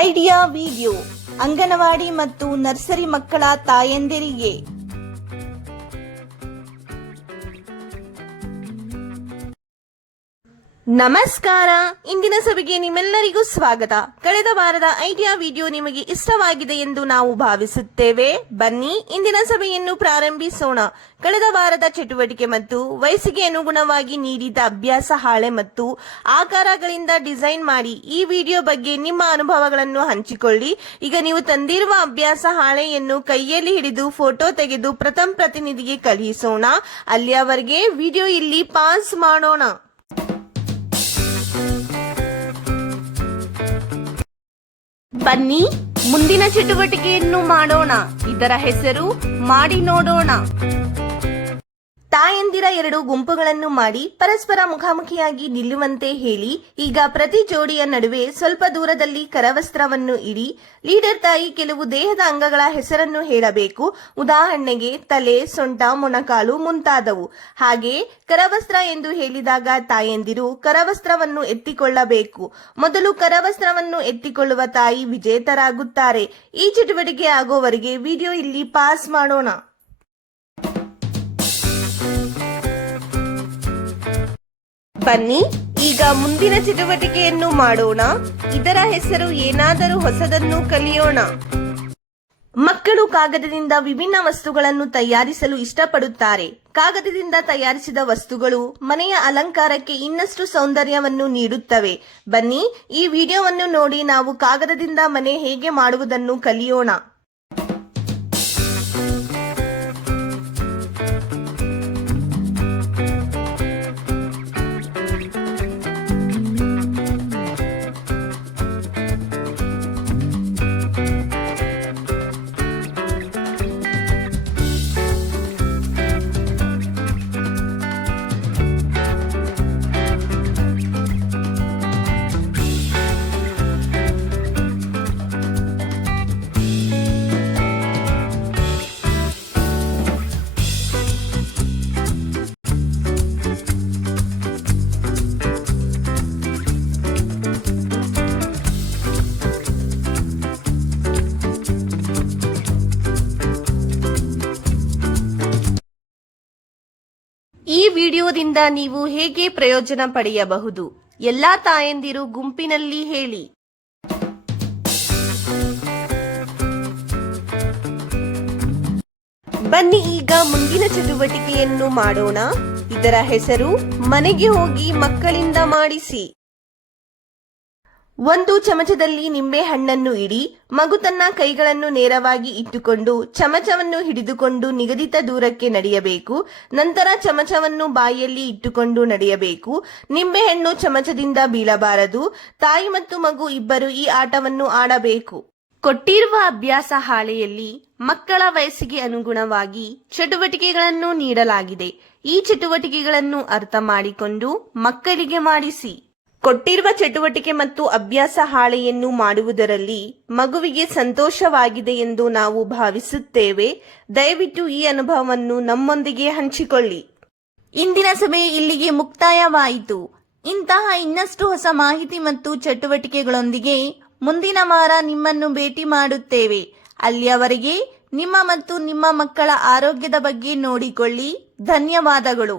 Idea video anganwadi ಮತ್ತು nursery ಮಕ್ಕಳ ತಾಯಂದಿರಿಗೆ ನಮಸ್ಕಾರ. ಇಂದಿನ ಸಭೆಗೆ ನಿಮ್ಮೆಲ್ಲರಿಗೂ ಸ್ವಾಗತ. ಕಳೆದ ವಾರದ ಐಡಿಯಾ ವಿಡಿಯೋ ನಿಮಗೆ ಇಷ್ಟವಾಗಿದೆ ಎಂದು ನಾವು ಭಾವಿಸುತ್ತೇವೆ. ಬನ್ನಿ ಇಂದಿನ ಸಭೆಯನ್ನು ಪ್ರಾರಂಭಿಸೋಣ. ಕಳೆದ ವಾರದ ಚಟುವಟಿಕೆ ಮತ್ತು ವಯಸ್ಸಿಗೆ ಅನುಗುಣವಾಗಿ ನೀಡಿದ ಅಭ್ಯಾಸ ಹಾಳೆ ಮತ್ತು ಆಕಾರಗಳಿಂದ ಡಿಸೈನ್ ಮಾಡಿ ಈ ವಿಡಿಯೋ ಬಗ್ಗೆ ನಿಮ್ಮ ಅನುಭವಗಳನ್ನು ಹಂಚಿಕೊಳ್ಳಿ. ಈಗ ನೀವು ತಂದಿರುವ ಅಭ್ಯಾಸ ಹಾಳೆಯನ್ನು ಕೈಯಲ್ಲಿ ಹಿಡಿದು ಫೋಟೋ ತೆಗೆದು ಪ್ರಥಮ ಪ್ರತಿನಿಧಿಗೆ ಕಳುಹಿಸೋಣ. ಅಲ್ಲಿಯವರೆಗೆ ವಿಡಿಯೋ ಇಲ್ಲಿ ಪಾಸ್ ಮಾಡೋಣ. ಬನ್ನಿ ಮುಂದಿನ ಚಟುವಟಿಕೆಯನ್ನು ಮಾಡೋಣ. ಇದರ ಹೆಸರು ಮಾಡಿ ನೋಡೋಣ. ತಾಯಂದಿರ 2 ಗುಂಪುಗಳನ್ನು ಮಾಡಿ ಪರಸ್ಪರ ಮುಖಾಮುಖಿಯಾಗಿ ನಿಲ್ಲುವಂತೆ ಹೇಳಿ. ಈಗ ಪ್ರತಿ ಜೋಡಿಯ ನಡುವೆ ಸ್ವಲ್ಪ ದೂರದಲ್ಲಿ ಕರವಸ್ತ್ರವನ್ನು ಇಡಿ. ಲೀಡರ್ ತಾಯಿ ಕೆಲವು ದೇಹದ ಅಂಗಗಳ ಹೆಸರನ್ನು ಹೇಳಬೇಕು. ಉದಾಹರಣೆಗೆ ತಲೆ, ಸೊಂಟ, ಮೊಣಕಾಲು ಮುಂತಾದವು. ಹಾಗೆ ಕರವಸ್ತ್ರ ಎಂದು ಹೇಳಿದಾಗ ತಾಯಂದಿರು ಕರವಸ್ತ್ರವನ್ನು ಎತ್ತಿಕೊಳ್ಳಬೇಕು. ಮೊದಲು ಕರವಸ್ತ್ರವನ್ನು ಎತ್ತಿಕೊಳ್ಳುವ ತಾಯಿ ವಿಜೇತರಾಗುತ್ತಾರೆ. ಈ ಚಟುವಟಿಕೆ ಆಗೋವರೆಗೆ ವಿಡಿಯೋ ಇಲ್ಲಿ ಪಾಸ್ ಮಾಡೋಣ. ಬನ್ನಿ ಈಗ ಮುಂದಿನ ಚಟುವಟಿಕೆಯನ್ನು ಮಾಡೋಣ. ಇದರ ಹೆಸರು ಏನಾದರೂ ಹೊಸದನ್ನು ಕಲಿಯೋಣ. ಮಕ್ಕಳು ಕಾಗದದಿಂದ ವಿಭಿನ್ನ ವಸ್ತುಗಳನ್ನು ತಯಾರಿಸಲು ಇಷ್ಟಪಡುತ್ತಾರೆ. ಕಾಗದದಿಂದ ತಯಾರಿಸಿದ ವಸ್ತುಗಳು ಮನೆಯ ಅಲಂಕಾರಕ್ಕೆ ಇನ್ನಷ್ಟು ಸೌಂದರ್ಯವನ್ನು ನೀಡುತ್ತವೆ. ಬನ್ನಿ ಈ ವಿಡಿಯೋವನ್ನು ನೋಡಿ ನಾವು ಕಾಗದದಿಂದ ಮನೆ ಹೇಗೆ ಮಾಡುವುದನ್ನು ಕಲಿಯೋಣ. ಈ ವಿಡಿಯೋದಿಂದ ನೀವು ಹೇಗೆ ಪ್ರಯೋಜನ ಪಡೆಯಬಹುದು? ಎಲ್ಲಾ ತಾಯಂದಿರು ಗುಂಪಿನಲ್ಲಿ ಹೇಳಿ. ಬನ್ನಿ ಈಗ ಮುಂದಿನ ಚಟುವಟಿಕೆಯನ್ನು ಮಾಡೋಣ. ಇದರ ಹೆಸರು ಮನೆಗೆ ಹೋಗಿ ಮಕ್ಕಳಿಂದ ಮಾಡಿಸಿ. 1 ಚಮಚದಲ್ಲಿ ನಿಂಬೆ ಹಣ್ಣನ್ನು ಇಡಿ. ಮಗು ತನ್ನ ಕೈಗಳನ್ನು ನೇರವಾಗಿ ಇಟ್ಟುಕೊಂಡು ಚಮಚವನ್ನು ಹಿಡಿದುಕೊಂಡು ನಿಗದಿತ ದೂರಕ್ಕೆ ನಡೆಯಬೇಕು. ನಂತರ ಚಮಚವನ್ನು ಬಾಯಲ್ಲಿ ಇಟ್ಟುಕೊಂಡು ನಡೆಯಬೇಕು. ನಿಂಬೆಹಣ್ಣು ಚಮಚದಿಂದ ಬೀಳಬಾರದು. ತಾಯಿ ಮತ್ತು ಮಗು ಇಬ್ಬರು ಈ ಆಟವನ್ನು ಆಡಬೇಕು. ಕೊಟ್ಟಿರುವ ಅಭ್ಯಾಸ ಹಾಳೆಯಲ್ಲಿ ಮಕ್ಕಳ ವಯಸ್ಸಿಗೆ ಅನುಗುಣವಾಗಿ ಚಟುವಟಿಕೆಗಳನ್ನು ನೀಡಲಾಗಿದೆ. ಈ ಚಟುವಟಿಕೆಗಳನ್ನು ಅರ್ಥ ಮಾಡಿಕೊಂಡು ಮಕ್ಕಳಿಗೆ ಮಾಡಿಸಿ. ಕೊಟ್ಟಿರುವ ಚಟುವಟಿಕೆ ಮತ್ತು ಅಭ್ಯಾಸ ಹಾಳೆಯನ್ನು ಮಾಡುವುದರಲ್ಲಿ ಮಗುವಿಗೆ ಸಂತೋಷವಾಗಿದೆ ಎಂದು ನಾವು ಭಾವಿಸುತ್ತೇವೆ. ದಯವಿಟ್ಟು ಈ ಅನುಭವವನ್ನು ನಮ್ಮೊಂದಿಗೆ ಹಂಚಿಕೊಳ್ಳಿ. ಇಂದಿನ ಸಭೆ ಇಲ್ಲಿಗೆ ಮುಕ್ತಾಯವಾಯಿತು. ಇಂತಹ ಇನ್ನಷ್ಟು ಹೊಸ ಮಾಹಿತಿ ಮತ್ತು ಚಟುವಟಿಕೆಗಳೊಂದಿಗೆ ಮುಂದಿನ ವಾರ ನಿಮ್ಮನ್ನು ಭೇಟಿ ಮಾಡುತ್ತೇವೆ. ಅಲ್ಲಿಯವರೆಗೆ ನಿಮ್ಮ ಮತ್ತು ನಿಮ್ಮ ಮಕ್ಕಳ ಆರೋಗ್ಯದ ಬಗ್ಗೆ ನೋಡಿಕೊಳ್ಳಿ. ಧನ್ಯವಾದಗಳು.